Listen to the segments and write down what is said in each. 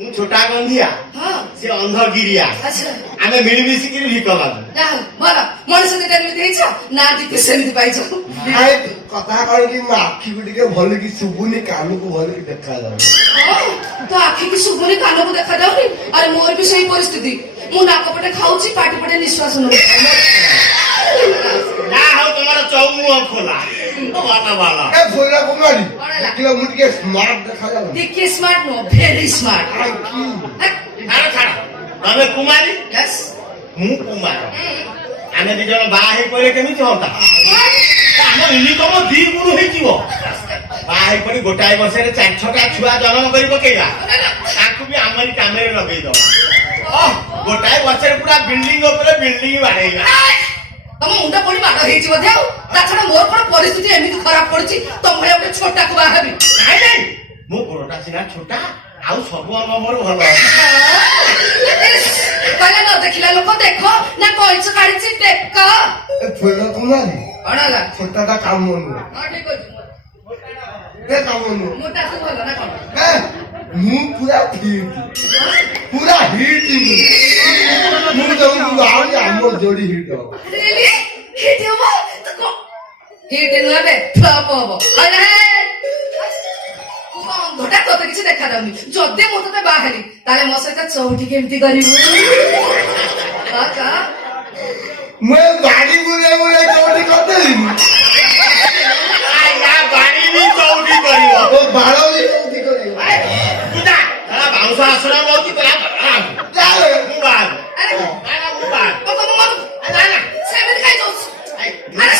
ମୁଁ ଛୋଟା ଗନ୍ଧିଆ ସେ ଅନ୍ଧ ଗିରିଆ ଆମେ ମିଳିମିଶିକିରି ଭିକ ମାଗୁ। ଭଲ ମଣିଷ ଦିଟା ଏମିତି ହେଇଛ ନା ଟିକେ ସେମିତି ପାଇଛ। କଥା କଣ କି ମୋ ଆଖିକୁ ଟିକେ ଭଲ କି ଶୁଭୁନି କାନକୁ ଭଲ କି ଦେଖାଯାଉନି। ତ ଆଖିକି ଶୁଭୁନି କାନକୁ ଦେଖାଯାଉନି। ଆରେ ମୋର ବି ସେଇ ପରିସ୍ଥିତି। ମୁଁ ନାକ ପଟେ ଖାଉଛି ପାଟି ପଟେ ନିଶ୍ୱାସ ନଉଛି। ନା ହଉ ତମର ଚଉମୁହ ଖୋଲା ଭଲ ଭଲ। ଏ ଫୁଲ କୁମାରୀ ଦେଖିଲ ମୁଁ ଟିକେ ସ୍ମାର୍ଟ ଦେଖାଯାଉନି। ଟିକେ ସ୍ମାର୍ଟ ନୁହଁ ଭେରି ସ୍ମାର୍ଟ। ଛାଡ ତମେ କୁମାରୀ ମୁଁ କୁମାର ଆମେ ଦି ଜଣ ବାହା ହେଇପଡେ କେମିତି ହନ୍ତା? ଆମ ଇନିକମ ଦି ଗୁଣ ହେଇଯିବ। ବାହା ହେଇପଡି ଗୋଟାଏ ବର୍ଷରେ 4-6ଟା ଛୁଆ ଜନ୍ମ କରି ପକେଇବା ତାଙ୍କୁ ବି ଆମରି କାମରେ ଲଗେଇଦବା। ଗୋଟାଏ ବର୍ଷରେ ପୁରା ବିଲ୍ଡିଂ ଉପରେ ବିଲ୍ଡିଂ ବାଡେଇବା। ତମ ମୁଣ୍ଡ ପଡି ମାଡ ହେଇଛି ବୋଧେ। ଆଉ ତା ଛଡା ମୋର କଣ ପରିସ୍ଥିତି ଏମିତି ଖରାପ ପଡିଛି ତମ ଭଳିଆ ଗୋଟେ ଛୋଟାକୁ ବାହା ହେବି? ନାଇଁ ମୋ ଗୋଡଟା ସିନା ଛୋଟା ଆଉ ସବୁ ଅଙ୍ଗ ମୋର ଭଲ ଅଛି। କହିଲେ ନ ଦେଖିଲା ଲୋକ ଦେଖ ନା କଇଁଚ କାଢିଛି ଦେଖ। ଏ ଫୁଲ କୁମାରୀ କଣ ହେଲା? ଛୋଟାଟା କାମ ନୁହଁ। ହଁ ଠିକ ଅଛି କାମ ନୁହଁ। ମୁଁ ତାକୁ ଭଲ ନା କଣ? ମୁଁ ପୁରା ଫିଟ୍ ପୁରା ହିଟ୍ ମୁଁ ତମକୁ ଆହୁରି ଆମ ଯୋଡି ହିଟ୍ ହବ। ହିଟ୍ ହବ ହିଟ୍ ନୁହେଁ ଫ୍ଲପ ହବ। ଅନ୍ଧଟା ତତେ କିଛି ଦେଖାଯାଉନି। ଯଦି ମୁଁ ତତେ ବାହାରି ତାହେଲେ ମୋ ସହିତ ଚଉଠି କେମିତି କରିବୁ? ମୁଁ ବାଡି ବୁଲେ ବୁଲେ ଚଉଠି କରିଦେଲିନି। ବାଡି ବି ଚଉଠି କରିବ ବାଳ ବି ଚଉଠି କରିବ। ବାଉଁଶ ଆସନ ନଉଛି ମୁଁ ସେମିତି କାଇଁ ଯାଉଛି? ଆରେ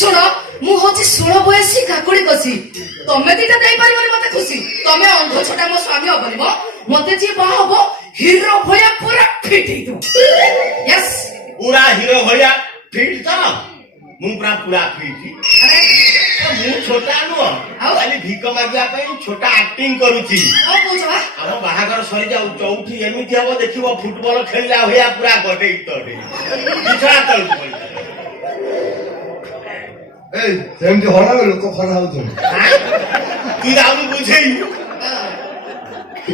ଶୁଣ ମୁଁ ହଉଛି 16 ବୟସୀ କାକୁଡି କଷି। ତମେ ଦିଟା ଦେଇପାରିବନି ମତେ ଖୁସି। ତମେ ଅନ୍ଧ ଛୋଟା ମୋ ସ୍ୱାମୀ ହବନି ମ। ମତେ ଯିଏ ବାହା ହବ ହିରୋ ଭଳିଆ ପୁରା ଫିଟ୍ ହେଇଥିବ। ୟେସ୍ ପୁରା ହିରୋ ଭଳିଆ ଫିଟ୍ ତ ମୁଁ ପୁରା ଫିଟ୍। ମୁଁ ଛୋଟା ନୁହଁ ଖାଲି ଭିକ ମାଗିବା ପାଇଁ ଛୋଟା ଆକ୍ଟିଂ କରୁଛି। ଆମ ବାହାଘର ସରିଯାଉ ଚଉଠି ଏମିତି ହବ ଦେଖିବ ଫୁଟବଲ ଖେଳିଲା ଭଳିଆ ପୁରା ଗଡେଇ ତଡେଇ ବିଛଣା ତଳକୁ ପଡିବ। ଏଇ ସେମିତି ହଲା ଲୋକ ଖରା ହଉଛନ୍ତି। ତୁ ଯାଉନୁ ବୁଝେଇବୁ।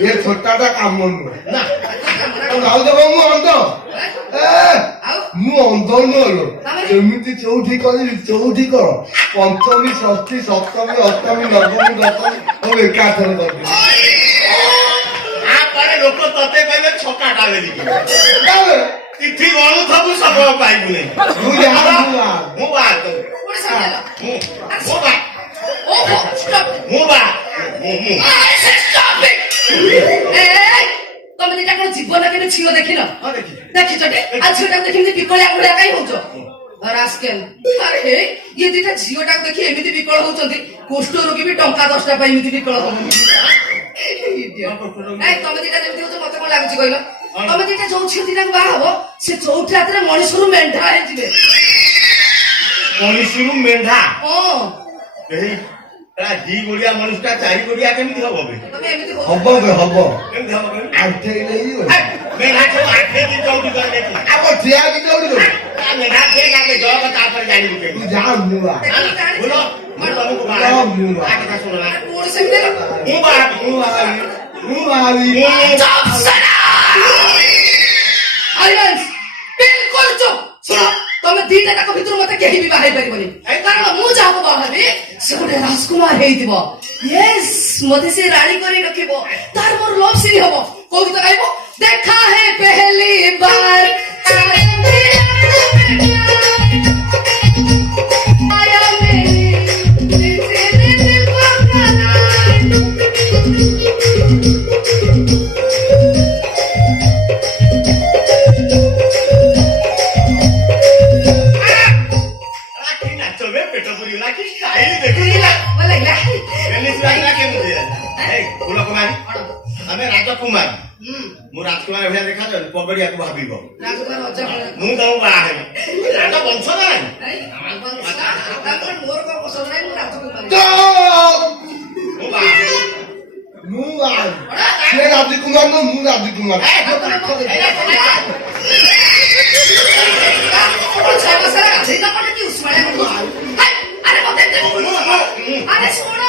ଏ ଛୋଟାଟା କାମ ନୁହଁ। ନା ମୁଁ ଅନ୍ଧ ମୁଁ ଅନ୍ଧ ନୁହଁ। ଏମିତି ଚଉଠି କରିବି ଚଉଠି କର ପଞ୍ଚମୀ ଷଷ୍ଠୀ ସପ୍ତମୀ ଅଷ୍ଟମୀ ନବମୀ ଦଶମୀ ସବୁ ଏକାଥରେ କରିବି। ତାପରେ ଲୋକ ତତେ କହିବେ ଛକାଟା ବେଲିକି ତିଥି ଗଣୁଥବୁ ସମୟ ପାଇବୁନି। ତମେ ଦିଟା କଣ ଜୀବନ କେବେ ଝିଅ ଦେଖିନ? ଦେଖିଛ ଆଉ ଝିଅଟାକୁ ଦେଖି ଏମିତି ବିକଳିଆ ଭଳିଆ କାଇଁ ହଉଛ? ଇଏ ଦିଟା ଝିଅଟାକୁ ଦେଖି ଏମିତି ବିକଳ ହଉଛନ୍ତି। କୁଷ୍ଠ ରୋଗୀ ବି ଟଙ୍କା 10ଟା ପାଇଁ ଏମିତି ବିକଳ ହବନି। ତମେ ଦିଟା ଯେମିତି ହଉଛ ମତେ କଣ ଲାଗୁଛି କହିଲ? ତମେ ଦିଟା ଯୋଉ ଝିଅ ଦିଟାକୁ ବାହା ହବ ସେ ଚଉଠି ହାତରେ ମଣିଷରୁ ମେଣ୍ଢା ହେଇଯିବେ। ମଣିଷରୁ ମେଣ୍ଢା? ଦି ଗୋଡିଆ ମଣିଷଟା 4 ଗୋଡିଆ କେମିତି ହବ? ହବ କେମିତି ହବ? ଆଣ୍ଠେଇ ନେଇଯିବ ମେଣ୍ଢା ଆଠେଇକି ଚଉଠି କରି ଆମ ଠିଆ କି ଚଉଠି ମେଣ୍ଢା ଜଗ ତାପରେ ଜାଣିବୁ କେମିତି? ଯା ମୁଁ ବିଲକୁଲ ଚୁପ୍। ଶୁଣ ତମେ ଦିଟା ଯାକ ଭିତରୁ ମତେ କେହି ବି ବାହାଇ ପାରିବନି। କାରଣ ମୁଁ ଯାହାକୁ ବାହା ହେବି ସେ ଗୋଟେ ରାଜକୁମାର ହେଇଥିବ। ୟେସ୍ ମତେ ସେ ରାଣୀ କରି ରଖିବ। ତାର ମୋର ଲଭ ସିରି ହବ। କୋଉ ଗୀତ ଗାଇବ? ଦେଖା ହେ ପେହଲି ବାର ଆମେ ରାଜକୁମାର ମୁଁ ରାଜକୁମାର ଭଳିଆ ଦେଖାଯାଉନି ପଗଡିଆକୁ ଭାବିବ ମୁଁ ତମକୁ ବାହା ହେବି। ରାଜ ବଂଶ ନାହିଁ ମୁଁ ରାଜକୁମାର ନୁହଁ ମୁଁ ରାଜକୁମାର। আরে শোনো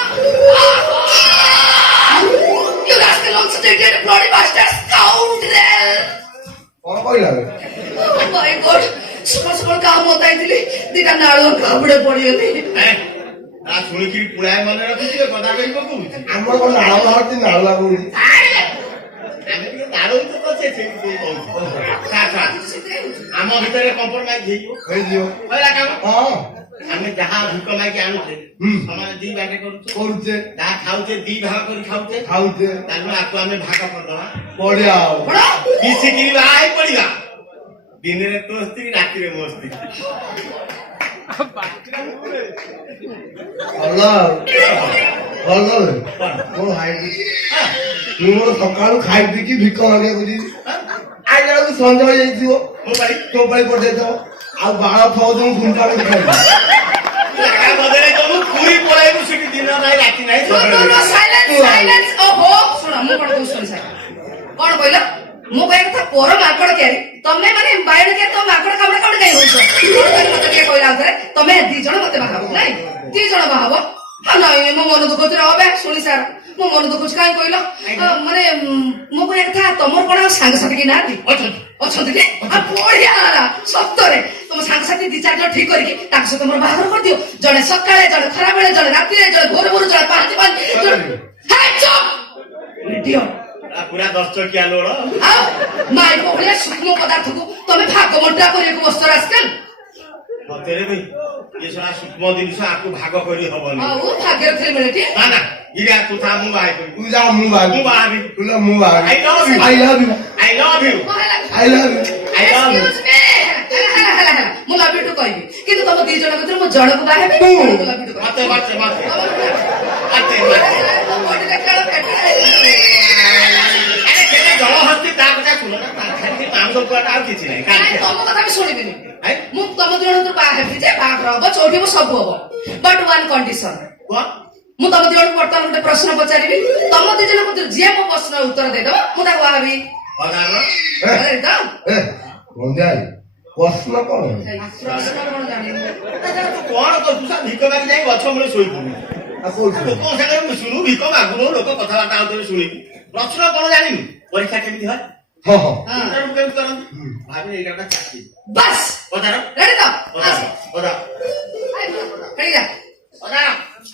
belongs to the idiot bloody bastard scoundrel. କଣ କହିଲା ବେ? Oh my God. ସକାଳ ସକାଳ କାମ ମତାଇଥିଲି ଦିଟା ନାଳ କାବୁଡେ ପଡିଗଲି। ତା ଶୁଣିକିରି ପୁଳାଏ ମନେ ରଖିଥିବେ କଥା କହି ପକଉଛି। ଆମର କଣ ନାଳ ବାହାରୁଛି ନାଳ ଲାଗୁଛି। ଆମେ ଟିକେ ନାଳ ଭିତରେ ପଛେ ସେଇଠି କହୁଛୁ। ଆମ ଭିତରେ କମ୍ପ୍ରମାଇଜ ହେଇଯିବ। ହେଇଯିବ। କହିଲା କାମ। ହଁ ଆମେ ଯାହା ଭିକ ମାଗି ଆଣୁଛେ ସମାଜ ଦି ବାଟେ କରୁଛେ କରୁଛେ ଯାହା ଖାଉଛେ ଦି ଭାଗ କରି ଖାଉଛେ ଖାଉଛେ ତାକୁ ଆକୁ ଆମେ ଭାଗ କରିଦବା ବଢିଆ ଆଉ ମିଶିକିରି ବାହା ହେଇ ପଡିବା ଦିନରେ ତୋ ସ୍ତ୍ରୀ ରାତିରେ ମୋ ସ୍ତ୍ରୀ ଭଲ ଆଉ ଭଲ ମୋର ହାଇଟ ମୁଁ ମୋର ସକାଳୁ ଖାଇ ପିଇକି ଭିକ ମାଗିବାକୁ ଯିବି ଆଇଲା ବେଳକୁ ସଞ୍ଜ ହେଇଯାଇଥିବ ମୋ ପାଳି ତୋ ପାଳି ପଡିଯାଇଥିବ ଆଉ ବାଳ ଥବ ମୁଁ ଗୁଣ୍ଡା ଖାଇବି ବଦଳେ ଯୋଉ ପୁରୀ ପଳେଇବୁ ସେଠି ଦିନ ନାହିଁ ରାତି ନାହିଁ ସାଇଲେନ୍ସ ଓହୋ ଶୁଣ ମୁଁ କଣ କହୁଛି ଶୁଣି ସାର୍ କଣ କହିଲ ମୁଁ କହିବା କଥା ପର ମାଙ୍କଡ କିଆରି ତମେ ମାନେ ବାଇଣ କିଆରି ତମ ମାଙ୍କଡ କାମୁଡା କାମୁଡି କାହିଁ ହଉଛ ମତେ ଟିକେ କହିଲା ଆଉଥରେ ତମେ ଦି ଜଣ ମତେ ବାହାବ ନାଇଁ ଦି ଜଣ ବାହାବ ନାଇଁ ମୋ ମନ ଦୁଃଖ ହଉଛି ରହବେ ଶୁଣି ସାର୍ ମୋ ମନ ଦୁଃଖ ହଉଛି କାହିଁ କହିଲ ମାନେ ମୁଁ କହିବା କଥା ତମର କଣ ଆଉ ସାଙ୍ଗସାଥି କି ନାହାନ୍ତି ଅଛନ୍ତି କି ବଢିଆ ସତରେ ତମ ସାଙ୍ଗସାଥି ଦି ଚାରି ଜଣ ଠିକ କରିକି ତାଙ୍କ ସହିତ ମୋର ବାହାଘର କରିଦିଅ ଜଣେ ସକାଳେ ଜଣେ ଖରାବେଳେ ଜଣେ ରାତିରେ ଜଣେ ଭୋର ଭୋର ଜଣେ ପାଞ୍ଚ ପୁରା 10 ଚକିଆ ଲୋଡ ଆଉ ମାଇକ ଭଳିଆ ସୂକ୍ଷ୍ମ ପଦାର୍ଥକୁ ତମେ ଭାଗ ବଣ୍ଟା କରିବାକୁ ବସ୍ତ ରାସ୍କାଲ ମତେ ରେ ଭାଇ ଏ ସରା ସୂକ୍ଷ୍ମ ଜିନିଷ ଆକୁ ଭାଗ କରି ହବନି ଆଉ ଭାଗ୍ୟରେ ଥିଲେ ମିଳେ କି ନା ନା ଇରା ତୁ ଥା ମୁଁ ବାହା କରିବି ତୁ ଯା ମୁଁ ବାହାବି ତୁ ଯା ମୁଁ ବାହାବି I love you I love you I love you I love you Excuse me ମୁଁ ଲଭ୍ ୟୁ ଟୁ କହିବି କିନ୍ତୁ ତମ ଦି ଜଣ ଭିତରେ ମୁଁ ଜଣକୁ ବାହା ହେବି ଜଣକୁ ଲଭ୍ ୟୁ ଟୁ ମତେ ମତେ ମତେ ଜଳ ହସ୍ତି ତା କଥା ଶୁଣ ନା ଖାଲି ମାଂସ କୁଆଟା ଆଉ କିଛି ନାହିଁ ତମ କଥା ବି ଶୁଣିବିନି ମୁଁ ତମ ଦି ଜଣ ଭିତରେ ବାହା ହେବି ଯେ ବାହାଘର ହବ ଚଉଠି ହବ ସବୁ ହବ ବଟ୍ ୱାନ୍ କଣ୍ଡିସନ ମୁଁ ତମ ଦି ଜଣକୁ ବର୍ତ୍ତମାନ ଗୋଟେ ପ୍ରଶ୍ନ ପଚାରିବି ତମ ଦି ଜଣ ଭିତରେ ଯିଏ ମୋ ପ୍ରଶ୍ନର ଉତ୍ତର ଦେଇଦବ ମୁଁ ତାକୁ ବାହା ହେବି ପ୍ରଶ୍ନ କଣ ପ୍ରଶ୍ନ କଣ ଜାଣିନି କଣ କରୁଛୁ ସାର୍ ଭିକ ମାଗି ଯାଇ ଗଛ ମୂଳେ ଶୋଇପଡୁ ଲୋକ ସାଙ୍ଗରେ ମିଶୁନୁ ଭିକ ମାଗୁନୁ ଲୋକ କଥାବାର୍ତ୍ତା ହଉଥିବେ ଶୁଣିବୁ ପ୍ରଶ୍ନ କଣ ଜାଣିନୁ ପରୀକ୍ଷା କେମିତି হয় କେମିତି କରନ୍ତି ଭାବି ଏଇଟା ଗୋଟେ ଚାକିରି ବାସ୍ ପଚାର ରେଡି ତ ପଚାର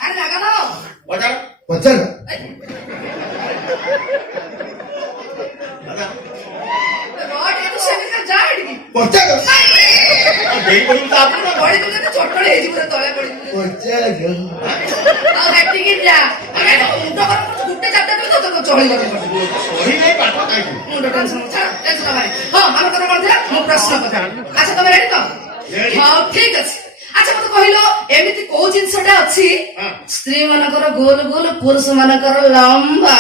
ଆରେ ଲାଗା ଦାও ପଚାର ପଚାର ରଟ୍ ଏ ତ ସେମିତି ଯା ଏଠିକି ପଚାର ଦେଇ ପଡିବୁ ତା ଆପଣ ବଡି ତୁମେ ତ ଚଟଣି ହେଇଯିବ ତଳେ ପଡିଯିବ ପଚାର ଆଉ ହେଟିକି ଯା ଆମେ ମୁଣ୍ଡ କର ଗୋଟେ ଚାରଟା ବି ତ ଚଳି ଗଲେ ସହି ନାହିଁ ପାଠ କାହିଁକି ମୁଣ୍ଡ ଟେନସନ ଟେନସନ ଭାଇ ହଁ ଆମର କଥା କଣ ଥିଲା ମୁଁ ପ୍ରଶ୍ନ ପଚାରିବି ଆଚ୍ଛା ତମେ ରେଡି ତ ହଁ ଠିକ ଅଛି ଆଚ୍ଛା ମତେ କହିଲ ଏମିତି କୋଉ ଜିନିଷଟା ଅଛି ସ୍ତ୍ରୀ ମାନଙ୍କର ଗୋଲ ଗୋଲ ପୁରୁଷ ମାନଙ୍କର ଲମ୍ବା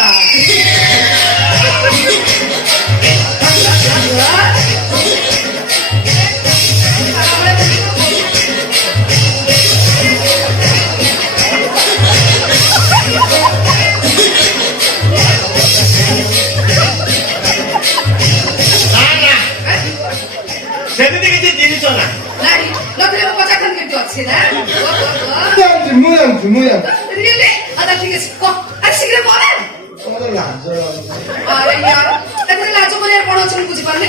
ସେମିତି କିଛି ଜିନିଷ ନା ନାଇଁ ନଥିଲେ ମୁଁ ପଚାରିଥାନ୍ତି କେମିତି ଅଛି ନା ମୁଁ ଜାଣିଛି ରିଏଲି ଆଚ୍ଛା ଠିକ ଅଛି କହ ଆରେ ଶୀଘ୍ର କହ ତମର ଲାଜ ଆରେ ୟାର ଏଥିରେ ଲାଜ କରିବାର କଣ ଅଛି ମୁଁ ବୁଝିପାରୁନି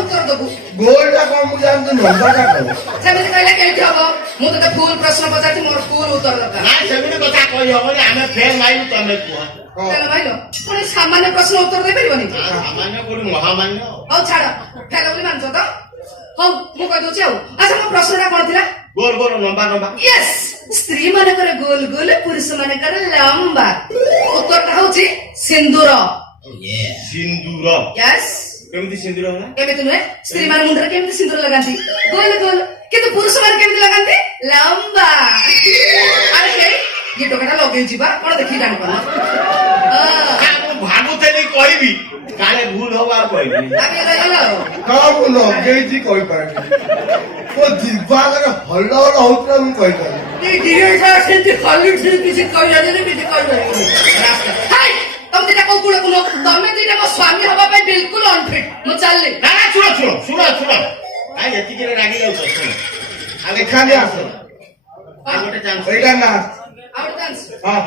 ଉତ୍ତର ଦବୁ ଗୋଲଟା କଣ ମୁଁ ଜାଣିଛି ଲମ୍ବାଟା କଣ ସେମିତି କହିଲେ କେମିତି ହବ ମୁଁ ତତେ ଫୁଲ ପ୍ରଶ୍ନ ପଚାରିଛି ମୋର ଫୁଲ ଉତ୍ତର ଦରକାର ନା ସେମିତି କଥା କହି ହବନି ଆମେ ଫେର ମାଇଲୁ ତମେ କୁହ ତେଣୁ ଭାଇଲ ପୁଣି ସାମାନ୍ୟ ପ୍ରଶ୍ନ ଉତ୍ତର ଦେଇପାରିବନି ସାମାନ୍ୟ କୋଉଠି ମହାମାନ୍ୟ ହଉ ଛାଡ ଫେର ବୋଲି ମାନୁଛ ତ ହଉ ମୁଁ କହିଦଉଛି ଆଉ ଆଚ୍ଛା ମୋ ପ୍ରଶ୍ନଟା କଣ ଥିଲା ଗୋଲ ଗୋଲ ଲମ୍ବା ଲମ୍ବା ୟେସ୍ ସ୍ତ୍ରୀ ମାନଙ୍କର ଗୋଲ ଗୋଲ ପୁରୁଷ ମାନଙ୍କର ଲମ୍ବା ଉତ୍ତରଟା ହଉଛି ସିନ୍ଦୁର ସିନ୍ଦୁର ୟେସ୍ କେମିତି ସିନ୍ଦୁର ହେଲା କେମିତି ନୁହେଁ ସ୍ତ୍ରୀ ମାନେ ମୁଣ୍ଡରେ କେମିତି ସିନ୍ଦୁର ଲଗାନ୍ତି ଗୋଲ ଗୋଲ କିନ୍ତୁ ପୁରୁଷ ମାନେ କେମିତି ଲଗାନ୍ତି ଲମ୍ବା ଆରେ ହେଇ ଇଏ ଟୋକାଟା ଲଗେଇ ଯିବା କଣ ଦେଖିକି ଜାଣିପାରୁନ ମୁଁ ଭାବୁଥିଲି କହିବି କାଳେ ଭୁଲ ହବ ଆଉ କହିବି କଣ ମୁଁ ଲଗେଇଛି କହିପାରିବି ମୋ ଦିବାଗରେ ହଲ ହଲ ହଉଥିଲା ମୁଁ କହିପାରିବି ସେମିତି ଖାଲି କିଛି କହିପାରିବନି କିଛି କହିପାରିବନି ତମେ ଦିଟା କୋଉ କୂଳକୁ ନୁହ ତମେ ଦିଟା ମୋ ସ୍ୱାମୀ ହବା ପାଇଁ ବିଲକୁଲ ଅନଫିଟ୍ ମୁଁ ଚାଲିଲି ନା ନା ଶୁଣ ଶୁଣ ଶୁଣ ଶୁଣ କାଇଁ ଏତିକିରେ ରାଗି ଯାଉଛ ଶୁଣ ଆଉ ଏখানে ଆସ ଆଉ ଗୋଟେ ଚାନ୍ସ ଏଇଟା ନା ଆଉ ଚାନ୍ସ ହଁ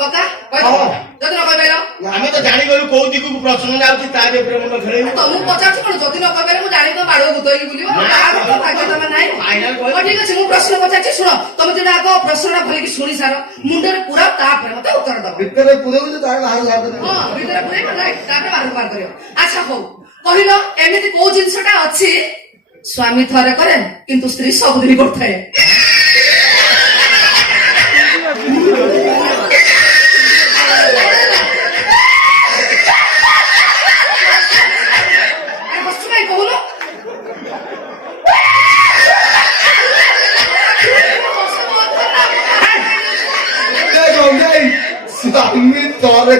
ପକା ହଁ। ଯଦି ନ କହିପାରିଲ ଆମେ ତ ଜାଣିଗଲୁ କୋଉ ଦିଗକୁ ପ୍ରଶ୍ନ ଯାଉଛି ତା ଉପରେ ମୁଣ୍ଡ ଖେଳେଇବୁ। ତମକୁ ପଚାରୁଛି କଣ ଯଦି ନ କହିପାରିଲେ ମୁଁ ଜାଣିବି ବାଡୁଆ ଭୂତ ହେଇକି ବୁଲିବ ବାହାଘର ତ ଭାଗ୍ୟ ତମେ ନାହିଁ ହଉ ଠିକ ଅଛି ମୁଁ ପ୍ରଶ୍ନ ପଚାରୁଛି ଶୁଣ ତମେ ଯୋଉଟା ଆଗ ପ୍ରଶ୍ନଟା ଭଲିକି ଶୁଣି ସାର ମୁଣ୍ଡରେ ପୁରା ତାପରେ ମତେ ଉତ୍ତର ଦବ ଭିତରେ ପୁରେଇବୁ ଯେ ତାର ବାହାର ବାହାର କରିବୁ। ହଁ ଭିତରେ ପୁରେଇବ ରାଇଟ୍ ତାପରେ ବାହାରକୁ ବାହାର କରିବ ଆଚ୍ଛା ହଉ କହିଲ ଏମିତି କୋଉ ଜିନିଷଟା ଅଛି ସ୍ୱାମୀ ଥରେ କରେ କିନ୍ତୁ ସ୍ତ୍ରୀ ସବୁଦିନ କରିଥାଏ ସ୍ୱାମୀ ଥରେ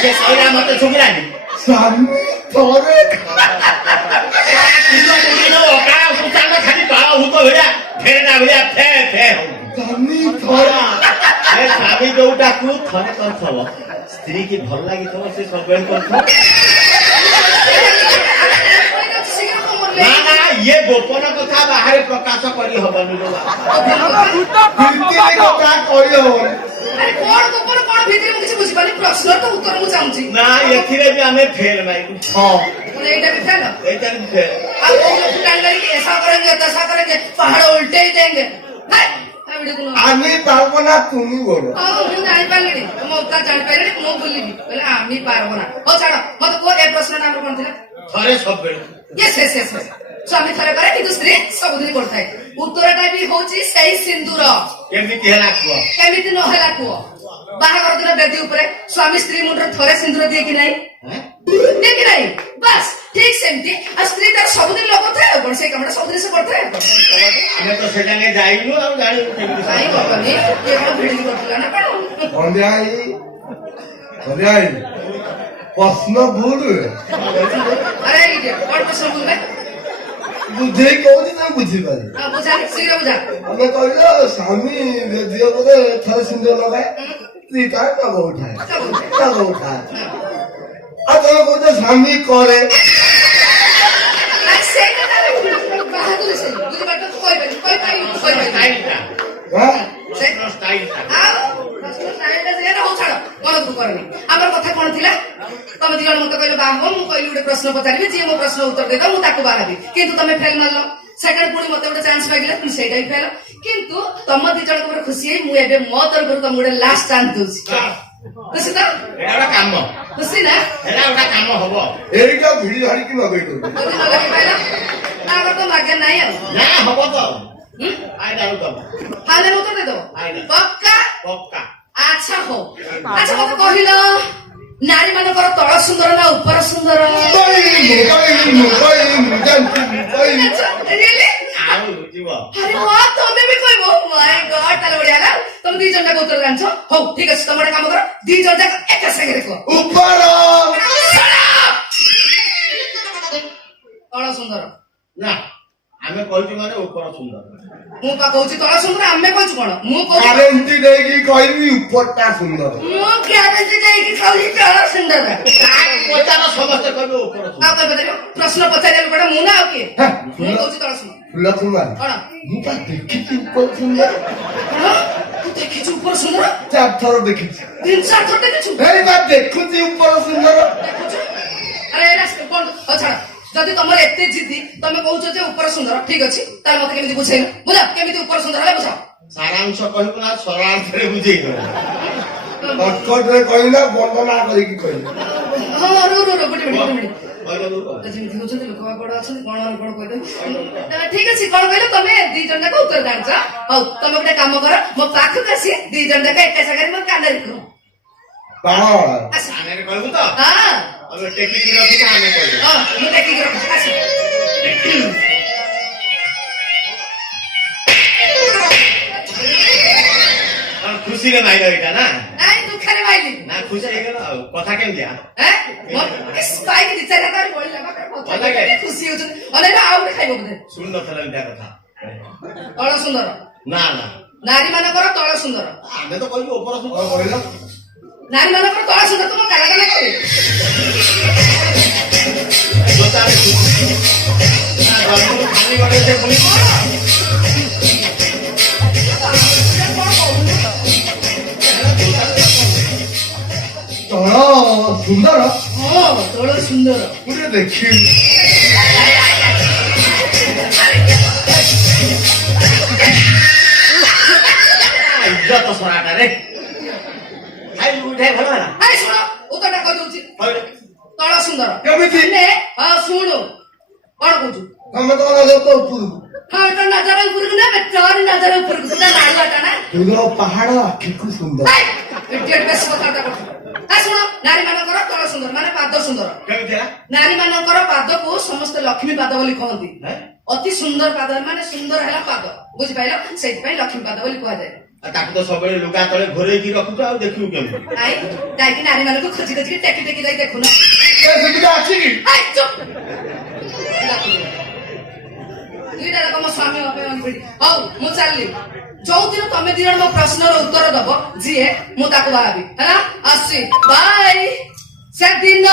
ସେ କହିଲା ମତେ ଶୁଭିଲାନି। ସ୍ୱାମୀ ଥରେ ଖାଲି ବାଳ ଭୂତ ଭଳିଆ ଫେରଟା ଭଳିଆ ଫେ ଫେ ହଉ। ସ୍ୱାମୀ ଥରେ ସେ ସ୍ୱାମୀ ଯୋଉଟାକୁ ଥରେ କରିଥବ ସ୍ତ୍ରୀ କି ଭଲ ଲାଗିଥିବ ସେ ସବୁବେଳେ କରିଥିବ। ନା ନା ଇଏ ଗୋପନ କଥା ବାହାରେ ପ୍ରକାଶ କରି ହବନି ଲୋ ବାବା। ଭିତରେ କଥା କହିହବନି। ଆରେ କଣ ଗୋପନ କଣ ଭିତରେ ମୁଁ କିଛି ବୁଝିପାରୁନି ପ୍ରଶ୍ନର ତ ଉତ୍ତର ମୁଁ ଚାହୁଁଛି ନା ଏଥିରେ ବି ଆମେ ଫେଲ ମାରିବୁ। ହଁ ମାନେ ଏଇଟା ବି ଫେଲ ଏଇଟା ବି ଫେଲ। ଆଉ कोई लोग प्लान करेंगे ऐसा करेंगे पहाड़ उल्टे ही देंगे আমি পারবো না তুমি বলো ମୁଁ ଜାଣିପାରିଲିଣି ମୋ ଉତ୍ତର ଜାଣିପାରିଲିଣି ମୁଁ ବୁଲିବି କହିଲେ ଆମେ ପାରବ ନା ହଉ ଛାଡ ମତେ କୁହ ଏ ପ୍ରଶ୍ନଟା ଆମର କଣ ଥିଲା ଥରେ ସବୁବେଳେ ୟେସ୍ ୟେସ୍ ୟେସ୍ ସ୍ୱାମୀ ଥରେ କରେ କିନ୍ତୁ ସ୍ତ୍ରୀ ସବୁଦିନ କରିଥାଏ ଉତ୍ତରଟା ବି ହଉଛି ସେଇ ସିନ୍ଦୁର କେମିତି ହେଲା କୁହ। କେମିତି ନହେଲା କୁହ ବାହାଘର ଦିନ ବେଦୀ ଉପରେ ସ୍ୱାମୀ ସ୍ତ୍ରୀ ମୁଣ୍ଡରେ ଥରେ ସିନ୍ଦୁର ଦିଏ କି ନାହିଁ ଦିଏ କି ନାହିଁ ବାସ୍ ଠିକ ସେମିତି ଆଉ ସ୍ତ୍ରୀ ତାର ସବୁଦିନ ଲଗାଉଥାଏ ଆଉ କଣ ସେଇ କାମଟା ସବୁଦିନ ସେ କରିଥାଏ ଆମେ ତ ସେଟା ନେଇ ଯାଇନୁ ଆଉ ଜାଣିବୁ କେମିତି କାହିଁ କରନି କିଏ କଣ ଭିଡିକି କରୁଥିଲା ନା କଣ ସନ୍ଧ୍ୟା ପ୍ରଶ୍ନ ଭୁଲ ଆରେ ଏଇଠି କଣ ପ୍ରଶ୍ନ ବୁଝିଲେ ବୁଝେଇ କହୁଛି ତମେ ବୁଝିପାରିବ ବୁଝା ଶୀଘ୍ର ବୁଝା ଆମେ କହିଲ ସ୍ୱାମୀ ଝିଅ ବୋଧେ ଥରେ ସିନ୍ଦୁର ଲଗାଏ ସ୍ତ୍ରୀ ତାର ଟଗ ଉଠାଏ ଟଗ ଉଠାଏ ଆଉ ତମେ କହୁଛ ସ୍ୱାମୀ କରେ ସେଇଟା ତାହେଲେ ବାହାଦୁର ସେ ବୁଝିପାରୁଛ ତୁ କହିପାରିବି କହିପାରିବି ଆମର କଥା କଣ ଥିଲା ତମେ ଦି ଜଣ ମତେ କହିଲ ବାହା ହବ ମୁଁ କହିଲି ଗୋଟେ ପ୍ରଶ୍ନ ପଚାରିବି ଯିଏ ମୋ ପ୍ରଶ୍ନ ଉତ୍ତର ଦେଇଦବ ମୁଁ ତାକୁ ବାହା ହେବି କିନ୍ତୁ ତମେ ଫେଲ ମାରିଲ ସେକେଣ୍ଡ ପୁଣି ମତେ ଗୋଟେ ଚାନ୍ସ ମାଗିଲା ପୁଣି ସେଇଟା ବି ଫେଲ କିନ୍ତୁ ତମ ଦି ଜଣଙ୍କ ଉପରେ ଖୁସି ହେଇ ମୁଁ ଏବେ ମୋ ତରଫରୁ ତମକୁ ଗୋଟେ ଲାଷ୍ଟ ଚାନ୍ସ ଦଉଛି ଖୁସି ତ ଏଇଟା କାମ ଖୁସି ନା ଏଇଟା ଗୋଟେ କାମ ହବ ଏଇଟା ଭିଡି ଧରିକି ଲଗେଇ ଦଉଛି ଯଦି ନ ଲଗେଇ ପାଇଲ ତାଙ୍କର ତ ଭାଗ୍ୟ ନାହିଁ ଆଉ ନା ହବ ତ ଆଇଡା ଦବ ତାହେଲେ ଉତ୍ତର ଦେଇଦବ ପକ୍କା ପକ୍କା ଆଚ୍ଛା ହଉ ଆଚ୍ଛା ମତେ କହିଲ ନାରୀ ମାନଙ୍କର ତଳ ସୁନ୍ଦର ନା ଉପର ସୁନ୍ଦର ଆଉ ଯିବ ଆରେ ୱାଓ ତମେ ବି କହିବ ମାଇ ଗଡ୍ ତାହେଲେ ବଢିଆ ହେଲା ତମେ ଦି ଜଣ ଯାକ ଉତ୍ତର ଜାଣିଛ ହଉ ଠିକ ଅଛି ତମେ ଗୋଟେ କାମ କର ଦି ଜଣ ଯାକ ଏକା ସାଙ୍ଗରେ କୁହ ଉପର ତଳ ସୁନ୍ଦର ନା ଆମେ କହିଛୁ ମାନେ ଉପର ସୁନ୍ଦର ମୁଁ ପା କହୁଛି ତଳ ସୁନ୍ଦର ଆମେ କହିଛୁ କଣ ମୁଁ କହୁଛି ଗ୍ୟାରେଣ୍ଟି ଦେଇକି କହିବି ଉପରଟା ସୁନ୍ଦର ମୁଁ ଗ୍ୟାରେଣ୍ଟି ଦେଇକି କହୁଛି ତଳ ସୁନ୍ଦର ପଚାର ସମସ୍ତେ କହିବେ ଉପର ସୁନ୍ଦର ଆଉ କହିପାରିବ ପ୍ରଶ୍ନ ପଚାରିବା ଲୋକଟା ମୁଁ ନା ଆଉ କିଏ ମୁଁ କହୁଛି ତଳ ସୁନ୍ଦର ଫୁଲ କୁମାର କଣ ମୁଁ ତା ଦେଖିଛି ଉପର ସୁନ୍ଦର କଣ ତୁ ଦେଖିଛୁ ଉପର ସୁନ୍ଦର 4 ଥର ଦେଖିଛି 3-4 ଥର ଦେଖିଛୁ ଏଇ ବା ଦେଖୁଛି ଉପର ସୁନ୍ଦର ଦେଖୁଛୁ ଆରେ ଏଇଟା କଣ ହଉ ଛାଡ଼ ଯଦି ତମର ଏତେ ଜିଦି ତମେ କହୁଛ ଯେ ଉପର ସୁନ୍ଦର ଠିକ ଅଛି ତାହେଲେ ମତେ କେମିତି ବୁଝେଇଲ ବୁଝ କେମିତି ଉପର ସୁନ୍ଦର ହେଲା ବୁଝ ସାରାଂଶ କହିବୁ ନା ସରଳାର୍ଥରେ ବୁଝେଇ ଦେବୁ କଟକଟରେ କହିବି ନା ବର୍ଣ୍ଣନା କରିକି କହିବି ହଁ ଗୋଟେ ମିନିଟ୍ କହିଦେବୁ ଯେମିତି ହଉଛନ୍ତି ଲୋକ ବଡ ଅଛନ୍ତି କଣ କହିଦେବେ ଠିକ ଅଛି କଣ କହିଲ ତମେ ଦି ଜଣ ଯାକ ଉତ୍ତର ଜାଣିଛ ହଉ ତମେ ଗୋଟେ କାମ କର ମୋ ପାଖକୁ ଆସି ଦି ଜଣ ଯାକ ଏକା ଜାଗାରେ ମୋ କାନରେ କୁହ କାନରେ କହିବୁ ତ ହଁ ଆମେ ଟେକିକି ରଖିକି ଆମେ କହିବୁ ମୁଁ ଟେକିକି ରଖୁଛି ଆସ ଖୁସିରେ ମାଇଲ ଏଇଟା ନା ନାଇଁ ଦୁଃଖରେ ମାଇଲି ନା ଖୁସି ହେଇଗଲ ଆଉ କଥା କେମିତିଆ ସ୍ପାଇକି ଦି ଚାରି ହାତରେ ବଳିଲା ଖୁସି ହଉଛନ୍ତି ଅନେକ ଆଉ ଗୋଟେ ଖାଇବ ବୋଧେ ଶୁଣି ନଥିଲା ଏମିତିଆ କଥା ତଳ ସୁନ୍ଦର ନା ନା ନାରୀ ମାନଙ୍କର ତଳ ସୁନ୍ଦର ଆମେ ତ କହିବୁ ଉପର ସୁନ୍ଦର କହିଲ ନାରୀ ମାନଙ୍କର ତଳ ସୁନ୍ଦର ତୁମ କାଲା କାଲା କହିବେ ଖାଲି ଗୋଟେ ସୁନ୍ଦର ହଁ ତଳ ସୁନ୍ଦର ମୁଁ ଟିକେ ଦେଖିବି ଇଜ୍ଜତ ସରାଟାରେ ଖାଇଲୁ ଉଠେ ଭଲ ହେଲା ଆଇ ଶୁଣ ଉତ୍ତରଟା କହିଦଉଛି ତଳ ସୁନ୍ଦର କେମିତି ହେଲେ ହଁ ଶୁଣୁ କଣ କହୁଛୁ ତମେ ତ ନଜର ତ ଉପରକୁ ହଁ ତ ନଜର ଉପରକୁ ନା ତୋରି ନଜର ଉପରକୁ ତୁ ନାଳୁଆଟା ନା ତୁର ପାହାଡ ଆଖିକୁ ସୁନ୍ଦର ଇଡିୟଟ ବେଶୀ କଥାବାର୍ତ୍ତା କରୁଛୁ ଶୁଣ ନାରୀ ମାନଙ୍କର ତଳ ସୁନ୍ଦର ମାନେ ପାଦ ସୁନ୍ଦର କେମିତି ହେଲା ନାରୀ ମାନଙ୍କର ପାଦକୁ ସମସ୍ତେ ଲକ୍ଷ୍ମୀ ପାଦ ବୋଲି କହନ୍ତି ଅତି ସୁନ୍ଦର ପାଦ ମାନେ ସୁନ୍ଦର ହେଲା ପାଦ ବୁଝିପାରିଲ ସେଇଥିପାଇଁ ଲକ୍ଷ୍ମୀ ପାଦ ବୋଲି କୁହାଯାଏ ତାକୁ ତ ସବୁବେଳେ ଲୁଗା ତଳେ ଘୋରେଇକି ରଖୁଛୁ ଆଉ ଦେଖିବୁ କେମିତି ଆଇ ଯାଇକି ନାରୀ ମାନଙ୍କୁ ଖୋଜି ଖୋଜିକି ଟେକି ଟେକି ଯାଇ ଦେଖୁନ ସୁବିଧା ଅଛି କି ଆଇ ଚୁପ ଦୁଇଟା ଯାକ ମୋ ସ୍ୱାମୀ ଅପେକ୍ଷା ହଉ ମୁଁ ଚାଲିଲି ଯୋଉଦିନ ତମେ ଦି ଜଣ ମୋ ପ୍ରଶ୍ନର ଉତ୍ତର ଦବ ଯିଏ ମୁଁ ତାକୁ ବାହାବି ହେଲା ଆସୁଛି ବାଇ ସେଦିନ